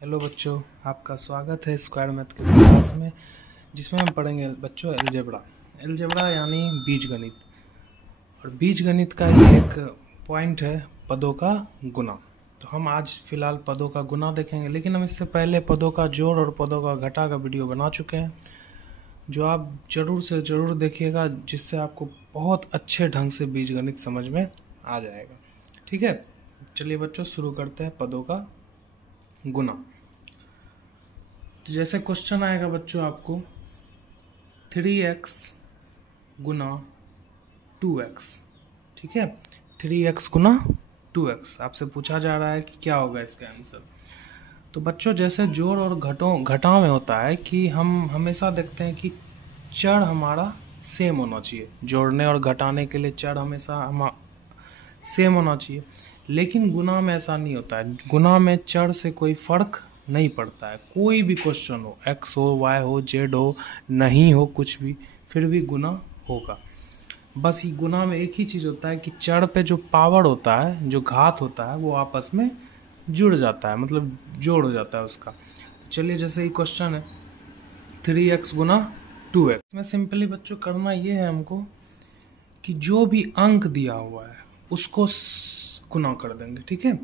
Hello बच्चों, आपका स्वागत है स्क्वायर मैथ के क्लास में, जिसमें हम पढ़ेंगे बच्चों अलजेब्रा यानी बीजगणित। और बीजगणित का ही एक पॉइंट है पदों का गुना। तो हम आज फिलहाल पदों का गुना देखेंगे, लेकिन हम इससे पहले पदों का जोड़ और पदों का घटा का वीडियो बना चुके हैं, जो आप ज़रूर से ज़रूर देखिएगा, जिससे आपको बहुत अच्छे ढंग से बीजगणित समझ में आ जाएगा। ठीक है, चलिए बच्चों शुरू करते हैं पदों का गुना। तो जैसे क्वेश्चन आएगा बच्चों आपको 3x गुना 2x। ठीक है, 3x गुना 2x आपसे पूछा जा रहा है कि क्या होगा इसका आंसर। तो बच्चों जैसे जोड़ और घटाव में होता है कि हम हमेशा देखते हैं कि चर हमारा सेम होना चाहिए। जोड़ने और घटाने के लिए चर हमेशा हम सेम होना चाहिए, लेकिन गुना में ऐसा नहीं होता है। गुना में चर से कोई फर्क नहीं पड़ता है। कोई भी क्वेश्चन हो, x हो, y हो, z हो, नहीं हो, कुछ भी, फिर भी गुना होगा। बस ये गुना में एक ही चीज़ होता है कि चर पे जो पावर होता है, जो घात होता है, वो आपस में जुड़ जाता है, मतलब जोड़ हो जाता है उसका। चलिए जैसे ये क्वेश्चन है 3x गुना 2x में सिंपली बच्चों करना ये है हमको कि जो भी अंक दिया हुआ है उसको गुना कर देंगे। ठीक है,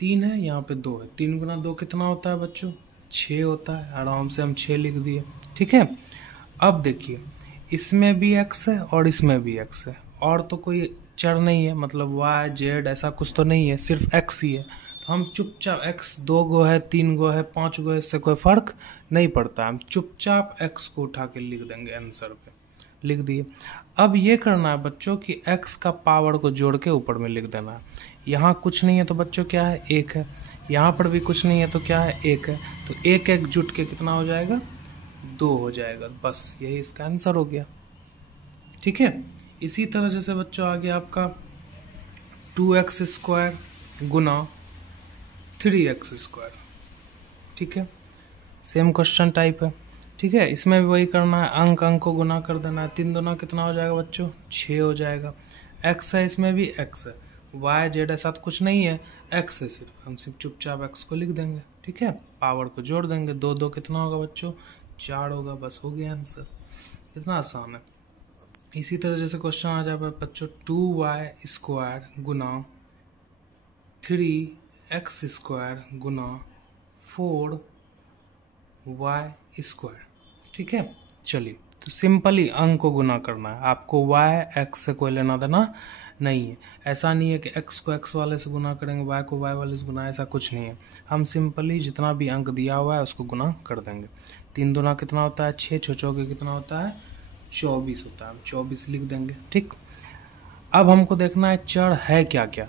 3 है, यहाँ पे 2 है। 3 गुना 2 कितना होता है बच्चों? 6 होता है। आराम से हम 6 लिख दिए। ठीक है, अब देखिए इसमें भी x है और इसमें भी x है, और तो कोई चर नहीं है, मतलब y z ऐसा कुछ तो नहीं है, सिर्फ x ही है। तो हम चुपचाप x 2 गो है, 3 गो है, 5 गो है, इससे कोई फर्क नहीं पड़ता। हम चुपचाप x को उठा के लिख देंगे आंसर पे। लिख दिए। अब ये करना है बच्चों कि x का पावर को जोड़ के ऊपर में लिख देना है। यहाँ कुछ नहीं है तो बच्चों क्या है? 1 है। यहाँ पर भी कुछ नहीं है तो क्या है? 1 है। तो 1 1 जुट के कितना हो जाएगा? 2 हो जाएगा। बस यही इसका आंसर हो गया। ठीक है, इसी तरह जैसे बच्चों आ गया आपका 2x स्क्वायर गुना 3x स्क्वायर। ठीक है, सेम क्वेश्चन टाइप है। ठीक है, इसमें भी वही करना है, अंक को गुना कर देना है। 3 दूना कितना हो जाएगा बच्चों? 6 हो जाएगा। x है, इसमें भी x है, y z ऐसा तो कुछ नहीं है, x है सिर्फ। हम सिर्फ चुपचाप x को लिख देंगे। ठीक है, पावर को जोड़ देंगे। 2 2 कितना होगा बच्चों? 4 होगा। बस हो गया आंसर। कितना आसान है। इसी तरह जैसे क्वेश्चन आ जाएगा बच्चों 2y स्क्वायर गुना 3x स्क्वायर गुना 4y स्क्वायर। ठीक है, चलिए तो सिंपली अंक को गुना करना है आपको। y x से कोई लेना देना नहीं है। ऐसा नहीं है कि x को x वाले से गुना करेंगे, y को y वाले से गुना, ऐसा कुछ नहीं है। हम सिंपली जितना भी अंक दिया हुआ है उसको गुना कर देंगे। 3 दूना कितना होता है? 6, 6 चौके कितना होता है? 24 होता है। हम 24 लिख देंगे। ठीक, अब हमको देखना है चर है क्या क्या।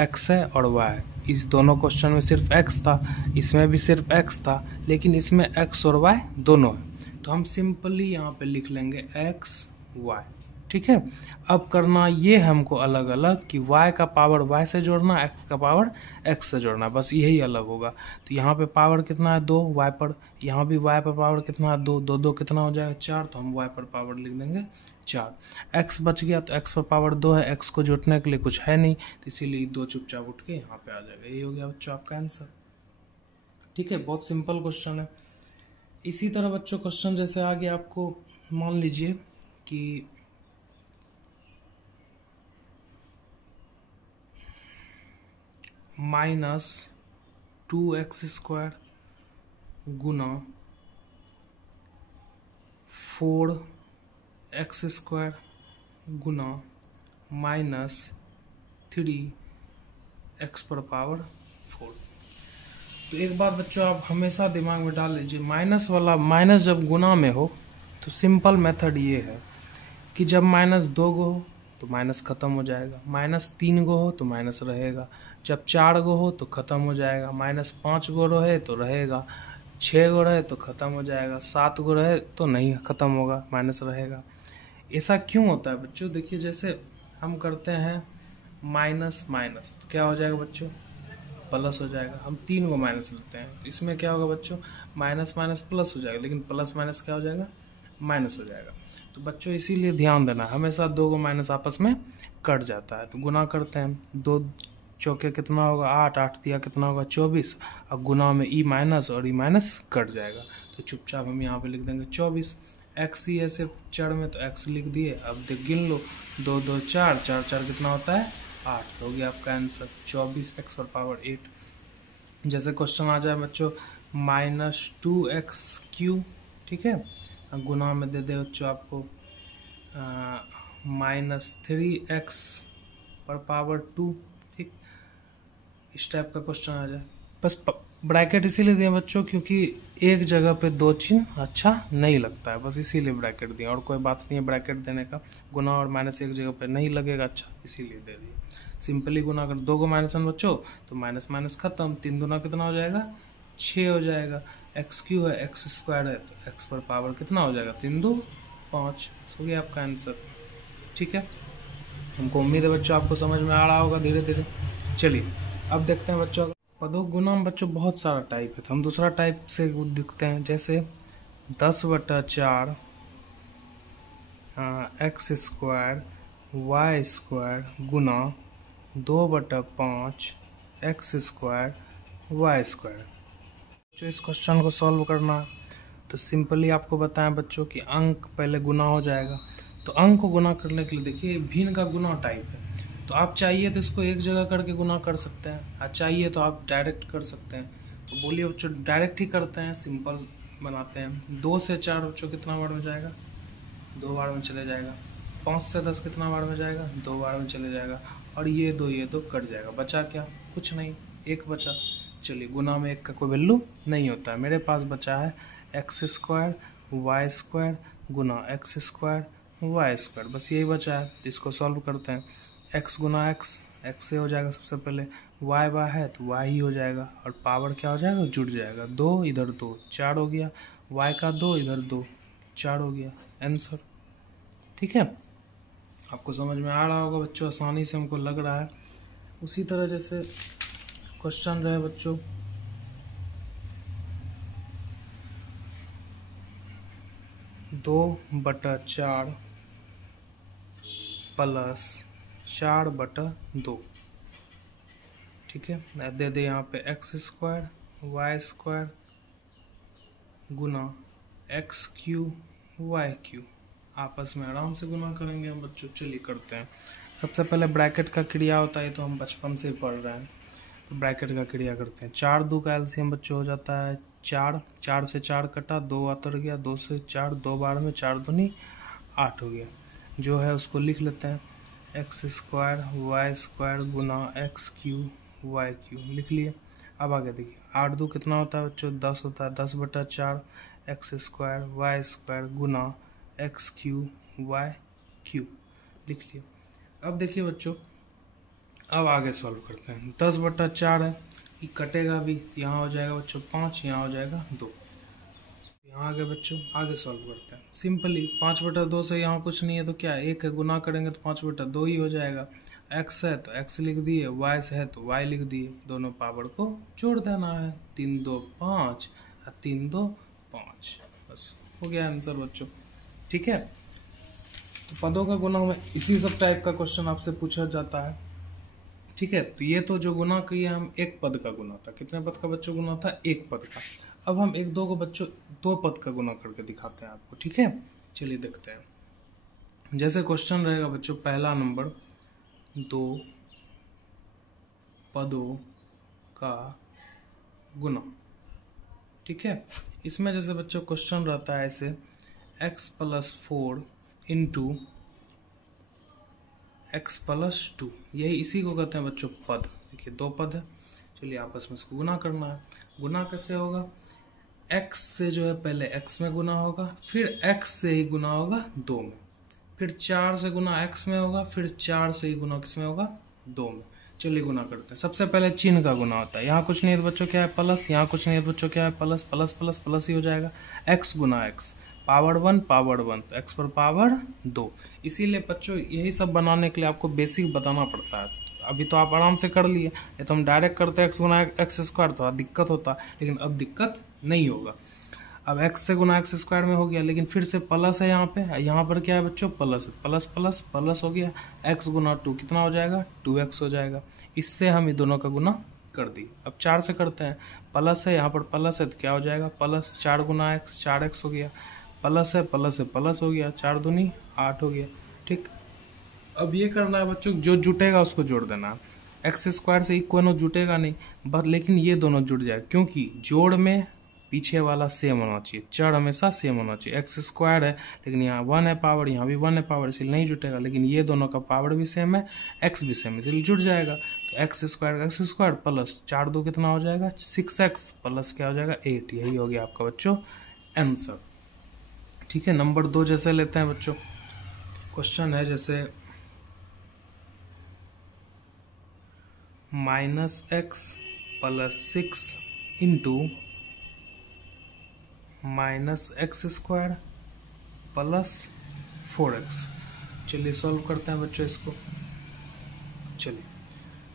x है और y है। इस दोनों क्वेश्चन में सिर्फ x था, इसमें भी सिर्फ x था, लेकिन इसमें x और y दोनों है। तो हम सिंपली यहाँ पे लिख लेंगे x y। ठीक है, अब करना ये हमको अलग अलग कि y का पावर y से जोड़ना, x का पावर x से जोड़ना, बस यही अलग होगा। तो यहाँ पे पावर कितना है? 2 y पर, यहाँ भी y पर पावर कितना है? 2 2 2 कितना हो जाएगा? 4। तो हम y पर पावर लिख देंगे 4। x बच गया तो x पर पावर 2 है, x को जोड़ने के लिए कुछ है नहीं, तो इसीलिए 2 चुपचाप उठ के यहाँ पे आ जाएगा। यही हो गया बच्चों आपका आंसर। ठीक है, बहुत सिंपल क्वेश्चन है। इसी तरह बच्चों क्वेश्चन जैसे आगे आपको मान लीजिए कि -2x स्क्वायर गुना 4x स्क्वायर गुना -3x पर पावर 4। तो एक बात बच्चों आप हमेशा दिमाग में डाल लीजिए, माइनस वाला, माइनस जब गुना में हो तो सिंपल मेथड ये है कि जब -2 गो हो तो माइनस ख़त्म हो जाएगा, -3 गो हो तो माइनस रहेगा, जब 4 गो हो तो ख़त्म हो जाएगा, -5 गो रहे तो रहेगा, 6 गो रहे तो ख़त्म हो जाएगा, 7 गो रहे तो नहीं ख़त्म होगा, माइनस रहेगा। ऐसा क्यों होता है बच्चों? देखिए जैसे हम करते हैं माइनस माइनस तो क्या हो जाएगा बच्चों? प्लस हो जाएगा। हम 3 को माइनस लेते हैं तो इसमें क्या होगा बच्चों? माइनस माइनस प्लस हो जाएगा, लेकिन प्लस माइनस क्या हो जाएगा? माइनस हो जाएगा। तो बच्चों इसीलिए ध्यान देना, हमेशा 2 को माइनस आपस में कट जाता है। तो गुना करते हैं, 2 चौके कितना होगा 8, 8 दिया कितना होगा 24, और गुना में ई माइनस और ई माइनस कट जाएगा, तो चुपचाप हम यहाँ पे लिख देंगे 24। एक्स ही ऐसे चढ़ में तो एक्स लिख दिए। अब देख गिन लो, 2 2 4, 4 4 कितना होता है 8, हो गया आपका आंसर 24 x पर पावर 8। जैसे क्वेश्चन आ जाए बच्चों -2x³, ठीक है, गुना में दे दे बच्चों आपको -3x पर पावर 2, ठीक, इस टाइप का क्वेश्चन आ जाए। बस ब्रैकेट इसीलिए दिए बच्चों क्योंकि एक जगह पे दो चिन्ह अच्छा नहीं लगता है, बस इसीलिए ब्रैकेट दिए, और कोई बात नहीं है ब्रैकेट देने का। गुना और माइनस एक जगह पे नहीं लगेगा अच्छा, इसीलिए दे दिए। सिंपली गुना अगर 2 को -1 बच्चों तो माइनस माइनस खत्म, 3 दूना कितना हो जाएगा 6 हो जाएगा। x³ है, x² है तो x पर पावर कितना हो जाएगा 3 2 5, हो गया आपका आंसर, ठीक है। हमको उम्मीद है बच्चों आपको समझ में आ रहा होगा धीरे धीरे। चलिए अब देखते हैं बच्चों, पदों गुना में बच्चों बहुत सारा टाइप है, तो हम दूसरा टाइप से दिखते हैं। जैसे 10/4 x² y² गुना 2/5 x² y²। जो इस क्वेश्चन को सॉल्व करना है तो सिंपली आपको बताएं बच्चों कि अंक पहले गुना हो जाएगा। तो अंक को गुना करने के लिए देखिए भिन्न का गुना टाइप है, तो आप चाहिए तो इसको एक जगह करके गुना कर सकते हैं, और चाहिए तो आप डायरेक्ट कर सकते हैं। तो बोलिए बच्चों डायरेक्ट ही करते हैं, सिंपल बनाते हैं। 2 से 4 बच्चों कितना बार में जाएगा 2 बार में चले जाएगा। 5 से 10 कितना बार में जाएगा 2 बार में चले जाएगा, और ये दो कट जाएगा, बचा क्या कुछ नहीं, 1 बचा। चलिए गुना में 1 का कोई वैल्यू नहीं होता है, मेरे पास बचा है x² y² गुना x² y², बस यही बचा है। तो इसको सॉल्व करते हैं। x गुना x से हो जाएगा सबसे पहले, y है तो y ही हो जाएगा, और पावर क्या हो जाएगा जुड़ जाएगा, 2 इधर 2 4 हो गया, y का 2 इधर 2 4 हो गया आंसर, ठीक है। आपको समझ में आ रहा होगा बच्चों, आसानी से हमको लग रहा है। उसी तरह जैसे क्वेश्चन रहे बच्चों 2/4 प्लस 4/2, ठीक है, दे दे यहाँ पे x² y² गुना x³ y³, आपस में आराम से गुना करेंगे हम बच्चों। चलिए करते हैं। सबसे पहले ब्रैकेट का क्रिया होता है, तो हम बचपन से ही पढ़ रहे हैं, तो ब्रैकेट का क्रिया करते हैं। 4 2 का एलसीएम बच्चों हो जाता है 4, 4 से 4 कटा, 2 उतर गया, 2 से 4 2 बार में 4 दूनी 8 हो गया। जो है उसको लिख लेते हैं x² y² गुना x³ y³, लिख लिए। अब आगे देखिए 8 2 कितना होता है बच्चों 10 होता है, 10/4 x² y² गुना x³ y³, लिख लिए। अब देखिए बच्चों अब आगे सॉल्व करते हैं। 10/4 है, ये कटेगा भी, यहाँ हो जाएगा बच्चों 5, यहाँ हो जाएगा 2, यहाँ आगे बच्चों आगे सॉल्व करते हैं। सिंपली 5/2 से यहाँ कुछ नहीं है तो क्या 1 है, गुना करेंगे तो 5/2 ही हो जाएगा। x है तो x लिख दिए, y से है तो y लिख दिए, दोनों पावर को जोड़ देना है, 3 2 5 और 3 2 5, बस हो गया आंसर बच्चों, ठीक है। तो पदों का गुना में इसी सब टाइप का क्वेश्चन आपसे पूछा जाता है, ठीक है। तो ये तो जो गुना किया हम एक पद का गुना था, कितने पद का बच्चों गुना था 1 पद का। अब हम 1 2 को बच्चों 2 पद का गुना करके दिखाते हैं आपको, ठीक है। चलिए देखते हैं। जैसे क्वेश्चन रहेगा बच्चों पहला नंबर 2 पदों का गुना, ठीक है। इसमें जैसे बच्चों क्वेश्चन रहता है ऐसे x+4 इंटू x+2, यही इसी को कहते हैं बच्चों पद। देखिए 2 पद है, चलिए आपस में इसको गुना करना है। गुना कैसे होगा, x से जो है पहले x में गुना होगा, फिर x से ही गुना होगा 2 में, फिर 4 से गुना x में होगा, फिर 4 से ही गुना किस में होगा 2 में। चलिए गुना करते हैं। सबसे पहले चिन्ह का गुना होता है, यहाँ कुछ नहीं है तो बच्चों क्या है प्लस, यहाँ कुछ नहीं है तो बच्चों क्या है प्लस, प्लस प्लस प्लस ही हो जाएगा। x गुना x पावर 1 तो x पर पावर 2। इसीलिए बच्चों यही सब बनाने के लिए आपको बेसिक बताना पड़ता है। अभी तो आप आराम से कर लिए, ये तो हम डायरेक्ट करते हैं x गुना x² तो दिक्कत होता, लेकिन अब दिक्कत नहीं होगा। अब x से गुना एक्स स्क्वायर में हो गया, लेकिन फिर से प्लस है यहाँ पे, यहाँ पर क्या है बच्चों प्लस, प्लस प्लस प्लस हो गया, x गुना 2 कितना हो जाएगा 2x हो जाएगा। इससे हम ये दोनों का गुना कर दिए। अब 4 से करते हैं, प्लस है यहाँ पर प्लस है तो क्या हो जाएगा प्लस 4 गुना x 4x हो गया, प्लस है प्लस हो गया, 4 दूनी 8 हो गया। ठीक, अब ये करना है बच्चों, जो जुटेगा उसको जोड़ देना है। एक्स स्क्वायर से इक्वल जुटेगा नहीं, बट लेकिन ये दोनों जुड़ जाए, क्योंकि जोड़ में पीछे वाला सेम होना चाहिए, चर हमेशा सेम होना चाहिए। एक्स स्क्वायर है लेकिन यहाँ 1 है पावर, यहाँ भी 1 है पावर, इसलिए नहीं जुटेगा, लेकिन ये दोनों का पावर भी सेम है, एक्स भी सेम है, इसलिए जुट जाएगा। तो एक्स स्क्वायर प्लस 4 2 कितना हो जाएगा 6x प्लस क्या हो जाएगा 8। यही हो गया आपका बच्चों आंसर। ठीक है, नंबर 2 जैसे लेते हैं बच्चों, क्वेश्चन है जैसे -x + 6 इंटू -x² + 4x। चलिए सॉल्व करते हैं बच्चों इसको। चलिए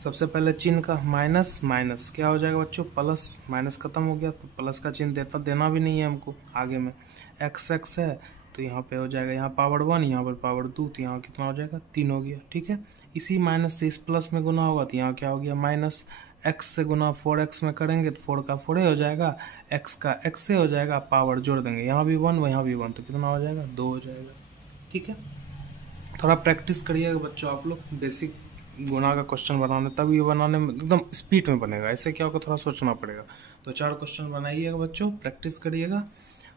सबसे पहले चिन्ह का माइनस माइनस क्या हो जाएगा बच्चों प्लस, माइनस खत्म हो गया तो प्लस का चिन्ह देना भी नहीं है हमको आगे में। x है तो यहाँ पे हो जाएगा, यहाँ पावर 1 यहाँ पर पावर 2, तो यहाँ कितना हो जाएगा 3 हो गया। ठीक है, इसी माइनस से इस प्लस में गुना होगा तो यहाँ क्या हो गया माइनस, x से गुना 4x में करेंगे तो 4 का 4 हो जाएगा, x का x से हो जाएगा, पावर जोड़ देंगे, यहाँ भी 1 यहाँ भी 1 तो कितना हो जाएगा 2 हो जाएगा। ठीक है, थोड़ा प्रैक्टिस करिएगा बच्चों आप लोग, बेसिक गुना का क्वेश्चन बनाने, तब ये बनाने में एकदम स्पीड में बनेगा, ऐसे क्या होगा थोड़ा सोचना पड़ेगा। तो 4 क्वेश्चन बनाइएगा बच्चों, प्रैक्टिस करिएगा,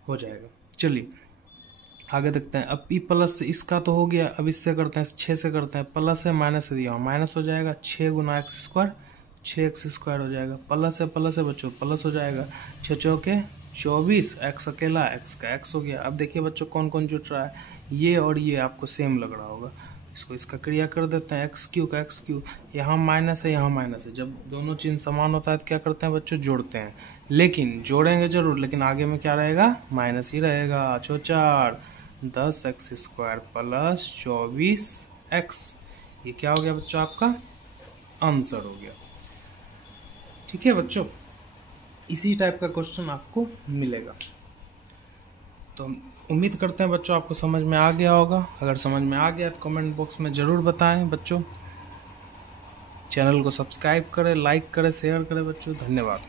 हो जाएगा। चलिए आगे देखते हैं। अब p प्लस से इसका तो हो गया, अब इससे करते हैं 6 से करते हैं, प्लस है माइनस से दिया माइनस हो जाएगा, 6 गुना x² 6x² हो जाएगा, प्लस है बच्चों प्लस हो जाएगा, 6 चौके 24, x अकेला x का x हो गया। अब देखिए बच्चों कौन कौन जुट रहा है, ये और ये आपको सेम लग रहा होगा, इसको इसका क्रिया कर देते हैं, x³ का x³, यहाँ माइनस है यहाँ माइनस है, जब दोनों चिन्ह समान होता है तो क्या करते हैं बच्चों जोड़ते हैं, लेकिन जोड़ेंगे जरूर, लेकिन आगे में क्या रहेगा माइनस ही रहेगा। 4 10x² + 24x, ये क्या हो गया बच्चों आपका आंसर हो गया। ठीक है बच्चों, इसी टाइप का क्वेश्चन आपको मिलेगा। तो उम्मीद करते हैं बच्चों आपको समझ में आ गया होगा, अगर समझ में आ गया तो कमेंट बॉक्स में ज़रूर बताएं बच्चों। चैनल को सब्सक्राइब करें, लाइक करें, शेयर करें बच्चों। धन्यवाद।